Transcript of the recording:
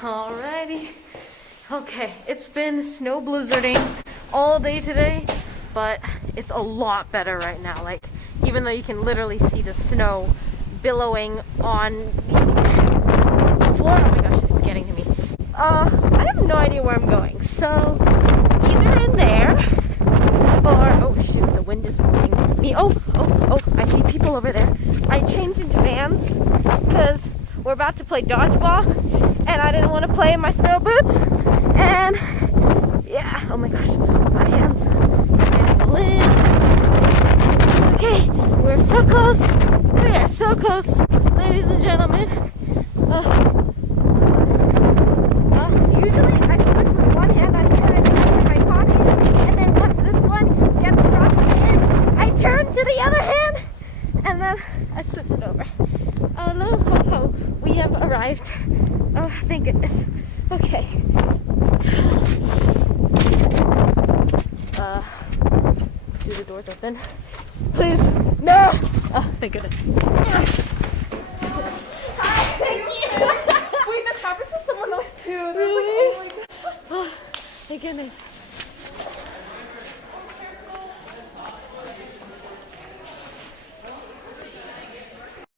Alrighty. Okay, it's been snow blizzarding all day today, but it's a lot better right now. Like, even though you can literally see the snow billowing on the floor. Oh my gosh, it's getting to me. I have no idea where I'm going. So, either in there, or, oh shoot, the wind is moving me. Oh, I see people over there. I changed into Vans because we're about to play dodgeball and I didn't want to play in my snow boots. And yeah, oh my gosh, my hands are limp. It's okay, we're so close. We're so close, ladies and gentlemen. Usually I switch with one hand on here and then in my pocket, and then once this one gets crossed in, I turn to the other hand, and then I switch it over. Lo ho ho, we have arrived. Oh, thank goodness. Okay. Do the doors open? Please. No! Oh, thank goodness. Hi, thank you. Wait, this happened to someone else too. Really? Like, oh, my God. Oh, thank goodness.